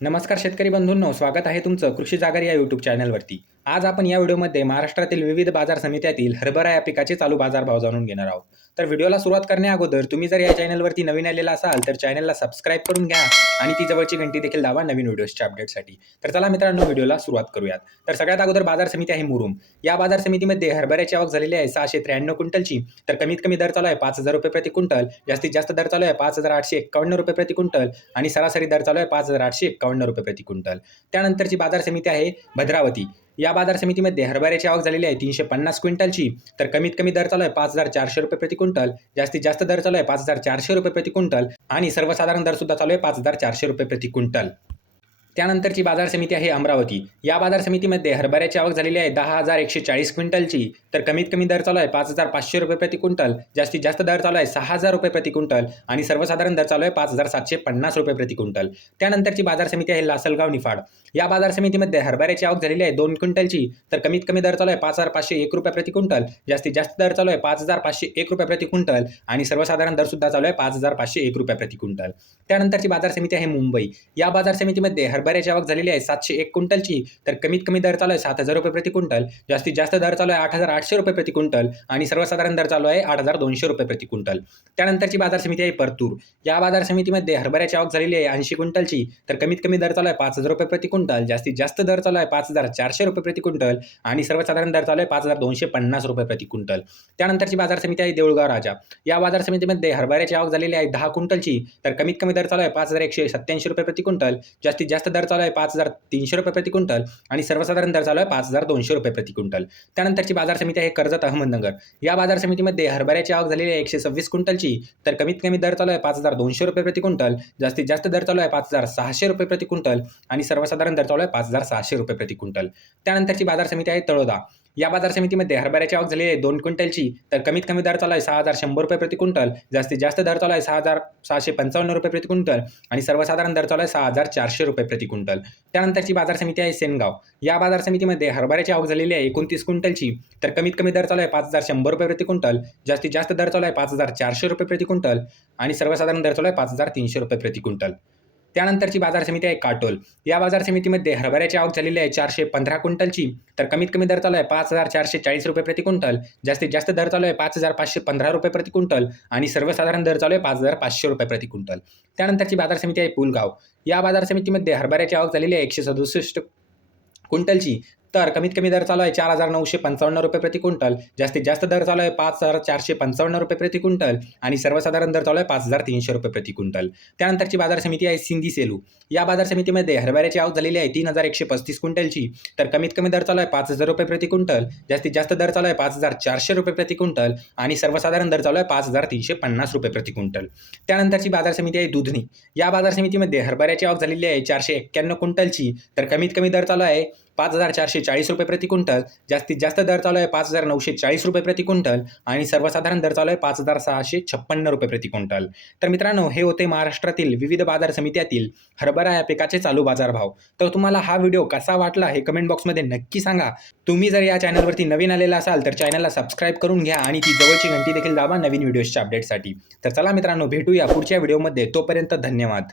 नमस्कार शेतकरी बंधूंनो स्वागत आहे तुमचं कृषी जागर या यूट्यूब चॅनलवरती आज आपण या व्हिडिओमध्ये महाराष्ट्रातील विविध बाजार समित्यातील हरभरा या पिकाचे चालू बाजारभाव जाणून घेणार आहोत. तर व्हिडिओला सुरुवात करण्या अगोदर तुम्ही जर या चॅनलवरती नवीन आलेला असाल तर चॅनलला सबस्क्राईब करून घ्या आणि ती जवळची घंटी देखील दावा नवीन व्हिडिओजच्या अपडेटसाठी. तर चला मित्रांनो व्हिडिओला सुरुवात करूयात. तर सगळ्यात अगोदर बाजार समिती आहे मुरुम. या बाजार समितीमध्ये हरभऱ्याची आवक झालेली आहे सहाशे त्र्याण्णव क्विंटलची. तर कमीत कमी दर चालू आहे पाच हजार रुपये प्रति क्विंटल. जास्तीत जास्त दर चालू आहे पाच हजार आठशे एक्कावन्न रुपये प्रति क्विंटल आणि सरासरी दर चालू आहे पाच हजार आठशे एक्कावन्न रुपये प्रति क्विंटल. त्यानंतरची बाजार समिती आहे भद्रावती. या बाजार समितीमध्ये हरभऱ्याची आवक झालेली आहे तीनशे पन्नास क्विंटलची. तर कमीत कमी दर चालू आहे पाच हजार चारशे रुपये प्रति क्विंटल. जास्तीत जास्त दर चालू आहे पाच हजार चारशे रुपये प्रति क्विंटल. आणि सर्वसाधारण दर सुद्धा चालू आहे पाच हजार चारशे रुपये प्रति क्विंटल. त्यानंतरची बाजार समिती आहे अमरावती. या बाजार समितीमध्ये हरभऱ्याची आवक झालेली आहे दहा हजार एकशे चाळीस क्विंटलची. तर कमीत कमी दर चालू आहे पाच हजार पाचशे रुपये प्रति क्विंटल. जास्तीत जास्त दर चालू आहे सहा हजार रुपये प्रति क्विंटल. आणि सर्वसाधारण दर चालू आहे पाच हजार सातशे पन्नास रुपये प्रति क्विंटल. त्यानंतरची बाजार समिती आहे लासलगाव निफाड. या बाजार समितीमध्ये हरभऱ्याची आवक झालेली आहे दोन क्विंटलची. तर कमीत कमी दर चालू आहे पाच हजार पाचशे एक रुपये प्रति क्विंटल. जास्तीत जास्त दर चालू आहे पाच हजार पाचशे एक रुपये प्रति क्विंटल. आणि सर्वसाधारण दर सुद्धा चालू आहे पाच हजार पाचशे एक रुपये प्रति क्विंटल. त्यानंतरची बाजार समिती आहे मुंबई. या बाजार समितीमध्ये हरभऱ्याची आवक झालेली आहे सातशे एक क्विंटलची. तर कमीत कमी दर चालू आहे सात हजार रुपये प्रति क्विंटल. जास्तीत जास्त दर चालू आहे आठ हजार आठशे रुपये प्रति क्विंटल आणि सर्वसाधारण दर चालू आहे आठ हजार दोनशे रुपये प्रति क्विंटल. त्यानंतरची बाजार समिती आहे परतूर. या बाजार समितीमध्ये हरभऱ्याची आवक झालेली आहे ऐंशी क्विंटलची. तर कमीत कमी दर चालू आहे पाच हजार रुपये प्रति क्विंटल. जास्तीत जास्त दर चालू आहे पाच हजार चारशे रुपये प्रति क्विंटल आणि सर्वसाधारण दर चालू आहे पाच हजार दोनशे पन्नास रुपये प्रति क्विंटल. त्यानंतरची बाजार समिती आहे देऊळगाव राजा. या बाजार समितीमध्ये हरभऱ्याची आवक झालेली आहे दहा क्विंटलची. तर कमीत कमी दर चालू आहे पाच हजार एकशे सत्त्याऐंशी रुपये प्रति क्विंटल. जास्तीत जास्त दर चालू आहे पाच हजार तीनशे रुपये प्रति क्विंटल आणि सर्वसाधारण दर चालू आहे पाच हजार दोनशे रुपये प्रति क्विंटल. त्यानंतरची बाजार समिती आहे कर्जत अहमदनगर. या बाजार समितीमध्ये हरभऱ्याची आवक झालेली आहे एकशे सव्वीस क्विंटलची. तर कमीत कमी दर चालू आहे पाच हजार दोनशे रुपये प्रति क्विंटल. जास्तीत जास्त दर चालू आहे पाच हजार सहाशे रुपये प्रति क्विंटल आणि सर्वसाधारण दर चालू आहे पाच हजार सहाशे रुपये प्रति क्विंटल. त्यानंतरची बाजार समिती आहे तळोदा. या बाजार समितीमध्ये हरभऱ्याची आवक झाली आहे दोन क्विंटलची. तर कमीत कमी दर चालू आहे सहा हजार शंभर रुपये प्रति क्विंटल. जास्तीत जास्त दर चालू आहे सहा हजार सहाशे पंचावन्न रुपये प्रति क्विंटल. आणि सर्वसाधारण दर चालू आहे सहा हजार चारशे रुपये प्रति क्विंटल. त्यानंतरची बाजार समिती आहे सेनगाव. या बाजार समितीमध्ये हरभऱ्याची आवक झालेली आहे एकोणतीस क्विंटलची. तर कमीत कमी दर चालू आहे पाच हजार शंभर रुपये प्रति क्विंटल. जास्तीत जास्त दर चालू आहे पाच हजार चारशे रुपये प्रति क्विंटल. आणि सर्वसाधारण दर चालू आहे पाच हजार तीनशे रुपये प्रति क्विंटल. त्यानंतरची बाजार समिती आहे काटोल. या बाजार समितीमध्ये हरभऱ्याची आवक झालेली आहे चारशे पंधरा क्विंटलची. तर कमीत कमी दर चालू आहे पाच हजार चारशे चाळीस रुपये प्रति क्विंटल. जास्तीत जास्त दर चालू आहे पाच हजार पाचशे पंधरा रुपये प्रति क्विंटल. आणि सर्वसाधारण दर चालू आहे पाच हजार पाचशे रुपये प्रति क्विंटल. त्यानंतरची बाजार समिती आहे पुलगाव. या बाजार समितीमध्ये हरभऱ्याची आवक झालेली आहे एकशे सदुसष्ट क्विंटलची. तर कमीत कमी दर चालू आहे चार हजार नऊशे पंचावन्न रुपये प्रति क्विंटल. जास्तीत जास्त दर चालू आहे पाच हजार चारशे पंचावन्न रुपये प्रति क्विंटल आणि सर्वसाधारण दर चालू आहे पाच हजार तीनशे रुपये प्रति क्विंटल. त्यानंतरची बाजार समिती आहे सिंधी सेलू. या बाजार समितीमध्ये हरभऱ्याची आवक झालेली आहे तीन हजार एकशे पस्तीस क्विंटलची. तर कमीत कमी दर चालू आहे पाच हजार रुपये प्रति क्विंटल. जास्तीत जास्त दर चालू आहे पाच हजार चारशे रुपये प्रति क्विंटल आणि सर्वसाधारण दर चालू आहे पाच हजार तीनशे पन्नास रुपये प्रति क्विंटल. त्यानंतरची बाजार समिती आहे दुधनी. या बाजार समितीमध्ये हरभऱ्याची आवक झालेली आहे चारशे एक्क्याण्णव क्विंटलची. तर कमीत कमी दर चालू आहे पाच हजार चारशे चाळीस रुपये प्रति क्विंटल. जास्तीत जास्त दर चालू आहे पाच हजार नऊशे चाळीस रुपये प्रति क्विंटल आणि सर्वसाधारण दर चालू आहे पाच हजार सहाशे छप्पन्न रुपये प्रति क्विंटल. तर मित्रांनो हे होते महाराष्ट्रातील विविध बाजार समित्यातील हरभरा या पिकाचे चालू बाजारभाव. तर तुम्हाला हा व्हिडिओ कसा वाटला हे कमेंट बॉक्समध्ये नक्की सांगा. तुम्ही जर या चॅनलवरती नवीन आलेला असाल तर चॅनलला सबस्क्राईब करून घ्या आणि ती जवळची घंटी देखील दाबा नवीन व्हिडिओच्या अपडेटसाठी. तर चला मित्रांनो भेटूया पुढच्या व्हिडिओमध्ये. तोपर्यंत धन्यवाद.